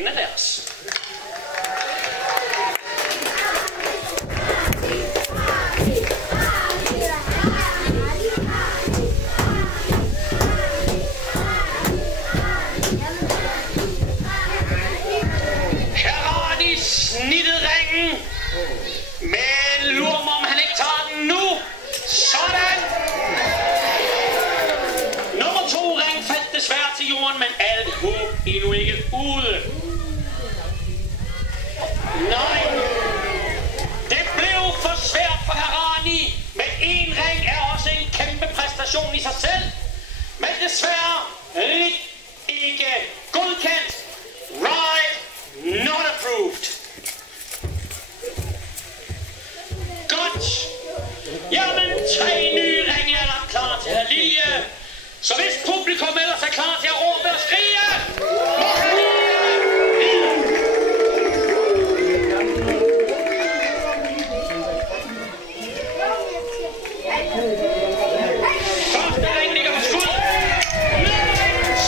pengene deres. Harani snittede ringen, men lurer mig, om han ikke tager den nu. Sådan! Nummer 2 ring faldt desværre til jorden, men alt håb endnu ikke ude. Nej, det blev for svært for Harani, men en ring er også en kæmpe præstation i sig selv. Men desværre ikke godkendt. Right, not approved. Godt. Jamen, 3 nye ringe er der klar til Halilje. Så hvis publikum ellers er klar til at råbe og skrige, må Halilje vide. Første ring ligger på skud. Nemt.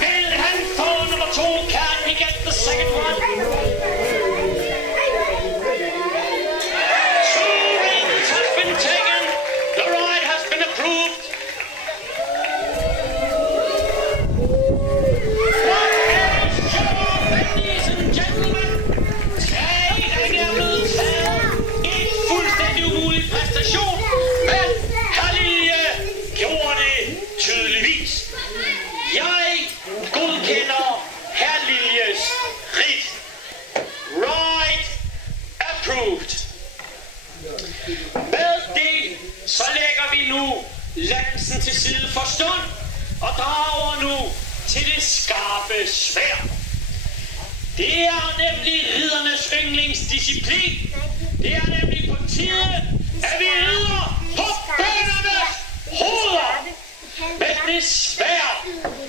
Vil han få nummer 2? Can he get the second one? Så lægger vi nu lansen til side for stund og drager nu til det skarpe sværd. Det er nemlig riddernes yndlingsdisciplin. Det er nemlig på tide, at vi rider på bøndernes hoveder. Men desværre,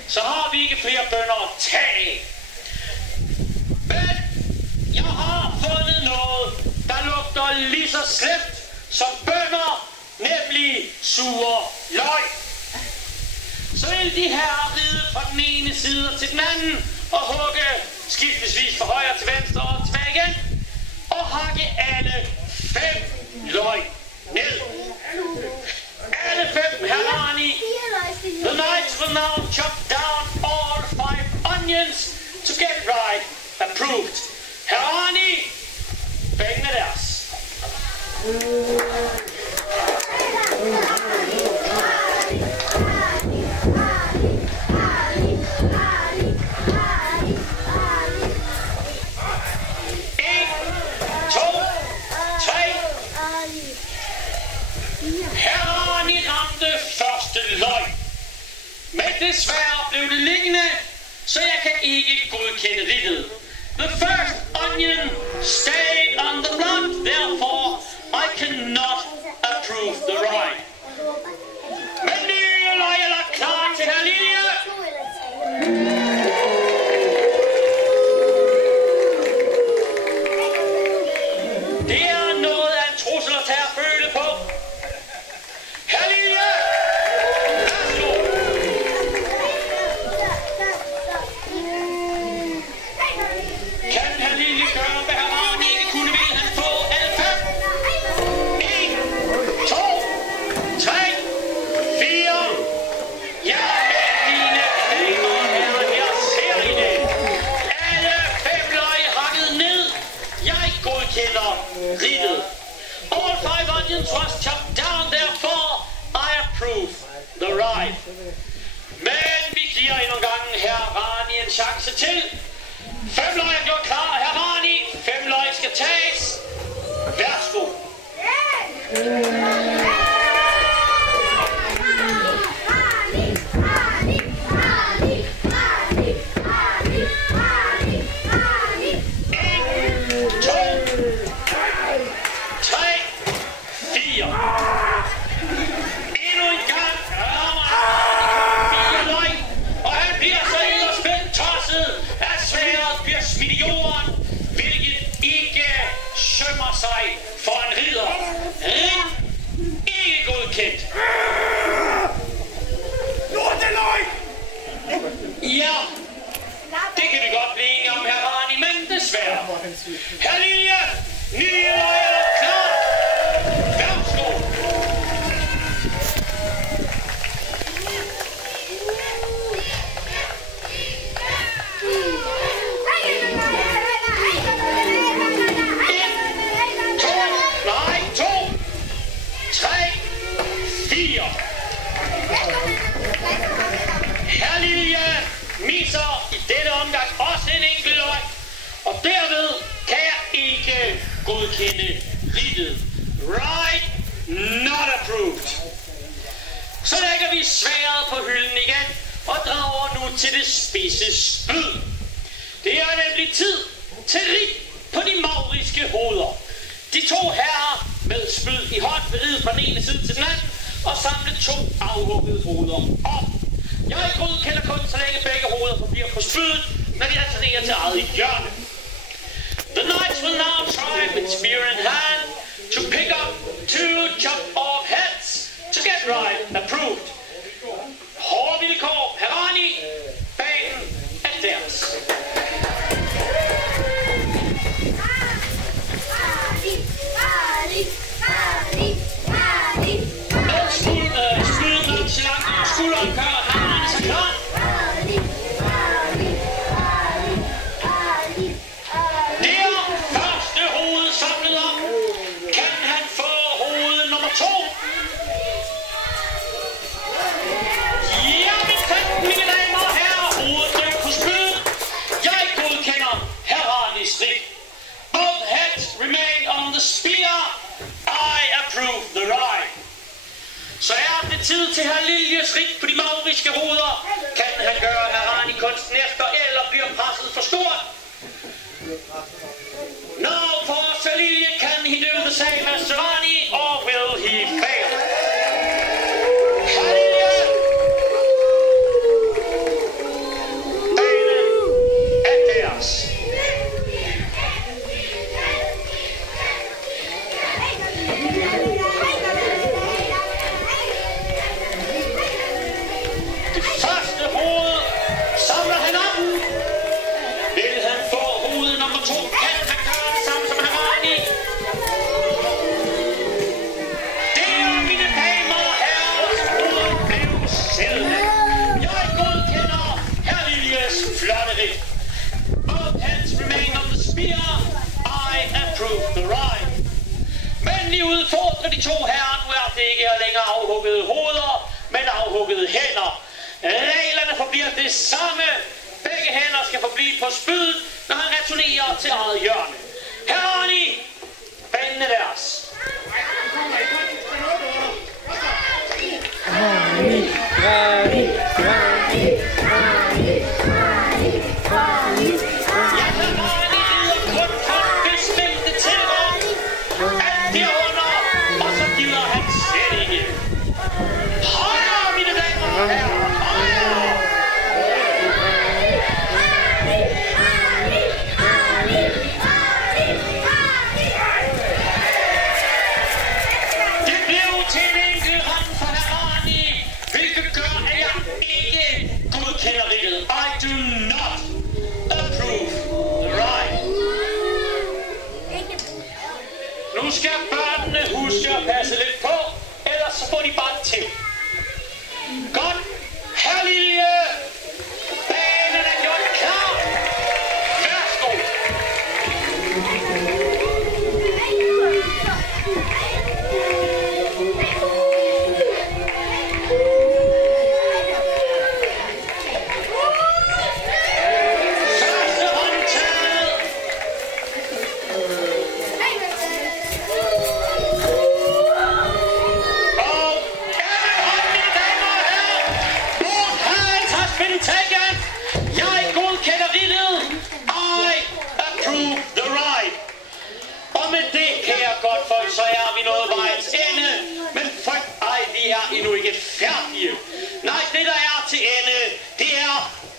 så har vi ikke flere bønder at tage. Men jeg har fundet noget, der lugter lige så slemt som bønder, nemlig sure løg. Så vil de her ride fra den ene side til den anden og hugge skiftesvis fra højre til venstre og tilbage igen og hakke alle 5 løg ned. Alle 5 Harani. The knights will now chop down all 5 onions to get it right. Approved. Harani, pengene deres. Harani ramte første løg. Men desværre blev det liggende, så jeg kan ikke godkende riddet. The first onion stayed on the run, therefore I cannot approve the ride. Men nye løg er lagt klar til Halilje. Det er noget af en trussel at tage at føle på. Halilje! Værsgo! Kan Halilje gøre, hvad Harani ikke kunne, vil han få alle 5? 1, 2, 3, 4. Ja, mine damer og herrer, her ser I det. Alle 5 løg hakket ned. Jeg godkender riddet. All 5 onions was chopped down, therefore I approve the ride. Men vi giver endnu en gang Harani en chance til. 5 løg er gjort klar. Harani, 5 løg skal tages. Værsgo. Smidt i jorden. her. Herr Lilje, nyheder er klar. Værsgo. Herr Lilje misser i denne omgang også en enkelt løg, og derved kan jeg ikke godkende ridtet. Right, not approved. Så lægger vi sværdet på hylden igen og drager nu til det spidse spyd. Det er nemlig tid til rid på de mauriske hoveder. De to herrer med spyd i hånd vil ride fra den ene side til den anden og samle to afhuggede hoveder op. Jeg godkender kun, så længe begge hoveder forbliver på spydet, når de alternerer til eget hjørne. The knights will now try with spear in hand to pick up two chop-off heads to get right approved. Hårde vilkår, Herani, banen er deres. Skuden op til langt over skulderen kører Herani sig klar. Both heads remain on the spear. I approve the ride. Så er det tid til herr Liljes rid på de mauriske hoveder. Kan han gøre Herani kunsten efter, eller bliver presset for stort? No, for Sir Lilje, can he do the same as Herani, or will he fail? Herr Lilje! Banen er deres. Udfordrer de to herrer, nu er det ikke længere afhuggede hoveder, men afhuggede hænder. Reglerne forbliver det samme. Begge hænder skal forblive på spydet, når han returnerer til eget hjørne. Herani, banen er deres. Nu skal børnene huske at passe lidt på, ellers så får de bare til. Godt, herr Lilje! Banen er gjort klar! Værsgo! Så er vi nået vejens ende, men frygt ej, vi er endnu ikke færdige. Nej, det der er til ende, det er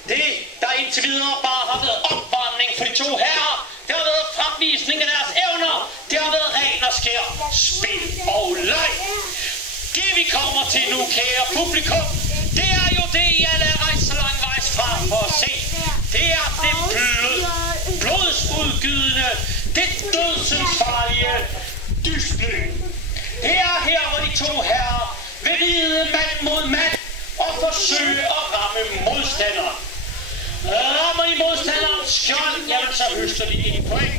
det, der indtil videre bare har været opvarmning for de to herrer. Det har været fremvisning af deres evner. Det har været ren og skær spil og leg. Det vi kommer til nu, kære publikum, det er jo det, I alle er rejst så langvejs fra for at se. Det er det blodsudgydende mand og forsøge at ramme modstanderen. Rammer I modstanderens skjold, jamen så høster de en point.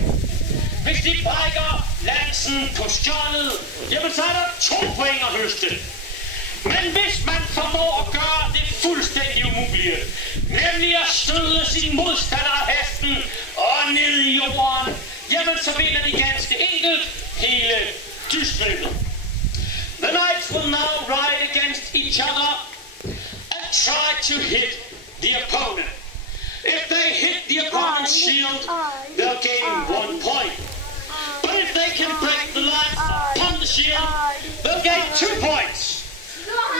Hvis de brækker lansen på skjoldet, jamen så er der 2 point at høste. Men hvis man formår at gøre det fuldstændig umulige, nemlig at støde sin modstander af hesten og ned i jorden, jamen så vinder de ganske enkelt hele dystløbet. The knights will now ride against each other and try to hit the opponent. If they hit the opponent's shield, they'll gain 1 point. But if they can break the line upon the shield, they'll gain 2 points.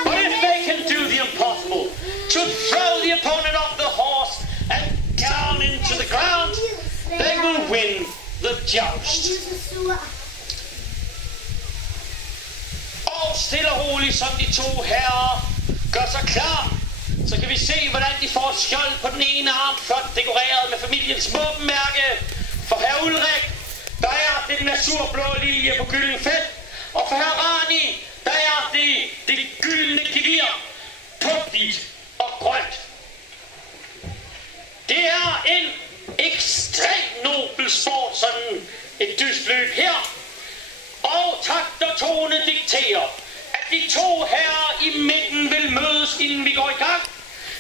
But if they can do the impossible, to throw the opponent off the horse and down into the ground, they will win the joust. Og stille og roligt, som de 2 herrer gør sig klar, så kan vi se, hvordan de får et skjold på den ene arm, flot dekoreret med familiens våbenmærke. For herr Ulrik, der er den lasurblå lilje på gylden felt, og for herr Rani, der er det gyldne gevir på hvidt og grønt. Det er en ekstremt nobel sport, sådan et dystløb her. Og takt og tone dikterer, at de 2 herrer i midten vil mødes, inden vi går i gang.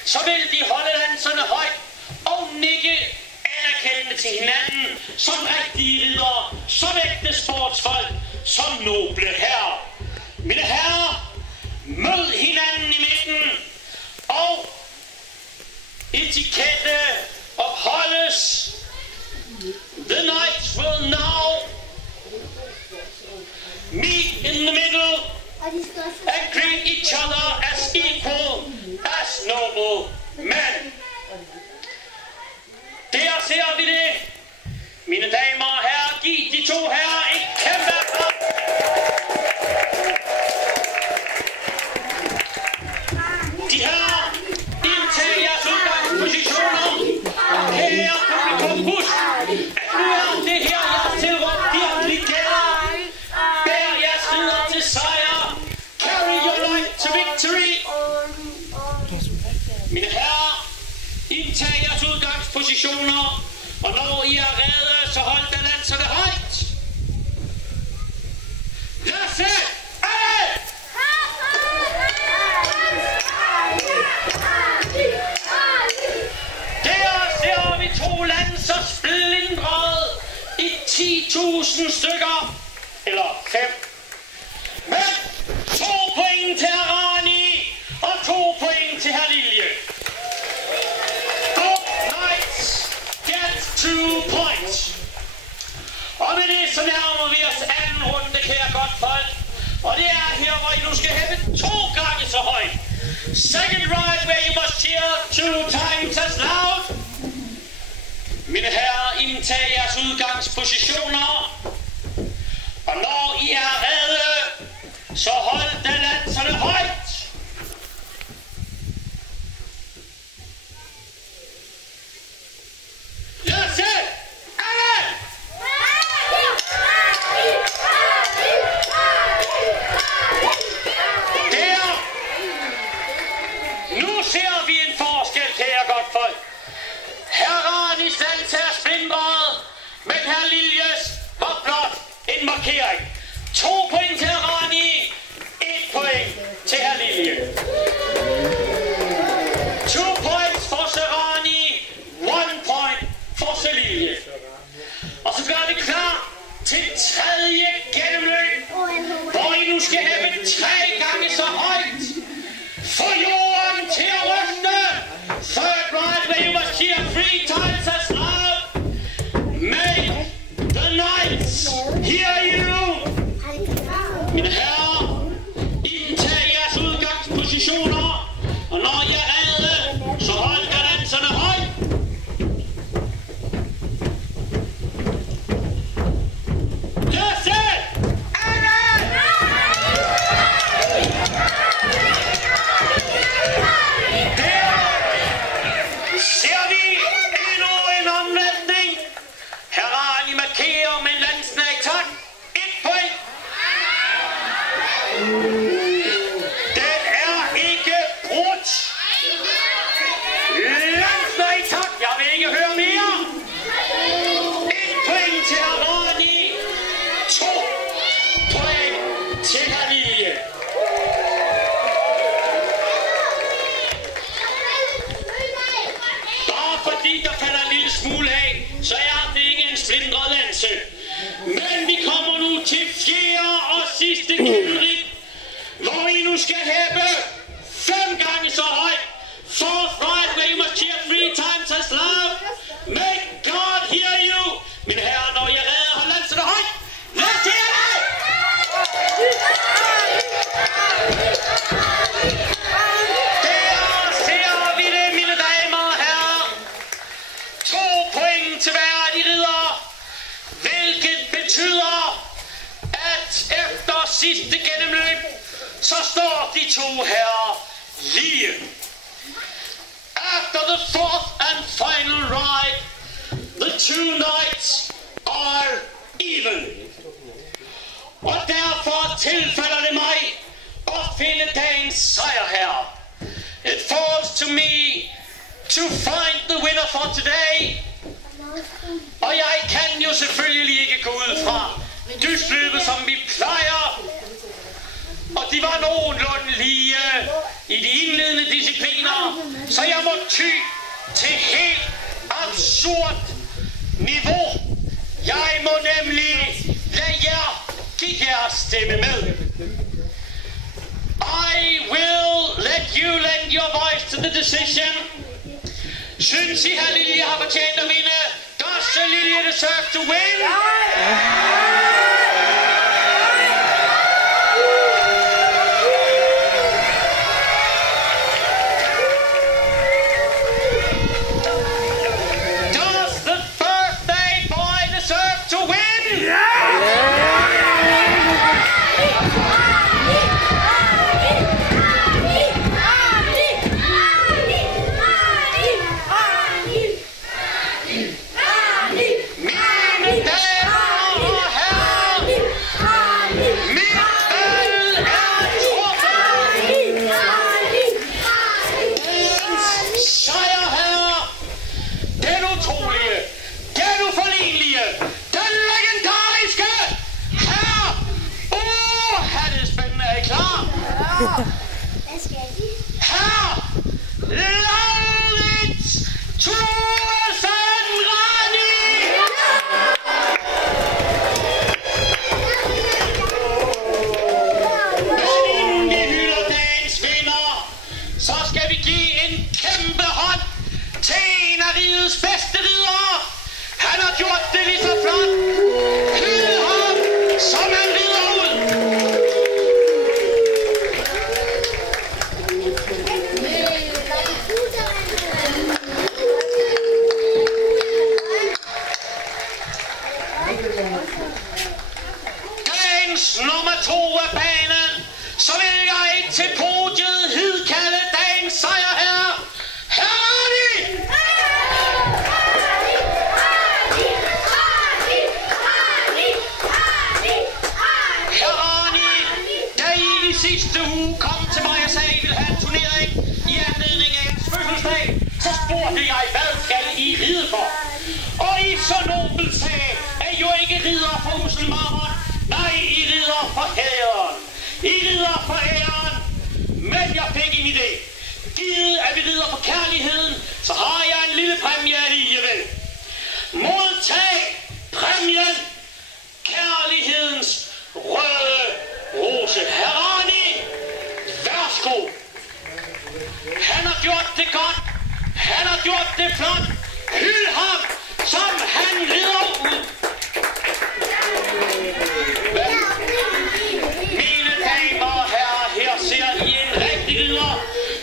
Så vil de holde lanserne højt og nikke anerkendende til hinanden som rigtige ridere, som ægte sportsfolk, som noble herrer. Mine herrer, mød hinanden i midten, og etikette opholdes. The knights will now meet in the middle and greet each other as equal as noble men. Der ser vi det. Mine damer og herrer, giv de 2 herrer et kæmpe applaus. De herrer, indtag jeres udgangspositioner. Kære publikum, husk, at nu er det her jeres tilråb virkelig gælder. Bær jeres ridder til sejr. Carry your light to victory. Mine herrer, indtag jeres udgangspositioner, og når I er rede, så hold da lanserne højt. Lasse! Alle! Der ser vi 2 lanser splindret i 10.000 stykker. Eller 5. Men 2 point til Arani og 2 point til herr Lilje. Both knights get 2 points. Og med det så nærmer vi os anden runde, kære godt folk. Og det er her, hvor I nu skal hæppe 2 gange så højt. Second ride where you must cheer 2 times as loud. Mine herrer, indtag jeres udgangspositioner. Og når I er rede, så hold da lanserne højt. Lasse! Alle! Der! Nu ser vi en forskel, kære godt folk. Herr Ranis lans er splindret, men herr Liljes var blot en markering. 2 point til herr Rani, 1 point til herr Lilje. 2 points for Serrani, 1 point for Lilje. Og så gør vi klar til 3. gennemløb, hvor I nu skal have 3 gange så højt. Få jorden til at ryste. Third ride where you must cheer 3 times as loud. May the knights hear you. Mine lige der falder en lille smule af, så er det ikke en splintret lanse. Men vi kommer nu til fjerde og sidste gennemrit, hvor I nu skal hæppe 5 gange så højt. Forthright, where you must cheer 3 times as loud. May God hear you. Mine herrer, når jeg redder, hold lanserne højt. Lad os hear det! Der ser vi det, mine damer og herrer. 2 point til hver af de riddere, hvilket betyder, at efter sidste gennemløb, så står de 2 herrer lige. After the 4th and final ride, the 2 knights are even. Og derfor tilfælder det mig at finde dagens sejrherre. It falls to me to find the winner for today. Og jeg kan jo selvfølgelig ikke gå ud fra dystløbet, som vi plejer. Og de var nogenlunde lige i de indledende discipliner, så jeg må ty til helt absurd niveau. Jeg må nemlig lade jer give jeres stemme med. I will let you lend your voice to the decision. Synes I, at Lilje har fortjent at vinde? Does Lilje deserve to win?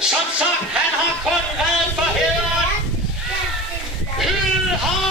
Som sagt, han har kun reddet for hæderen. Hyld ham!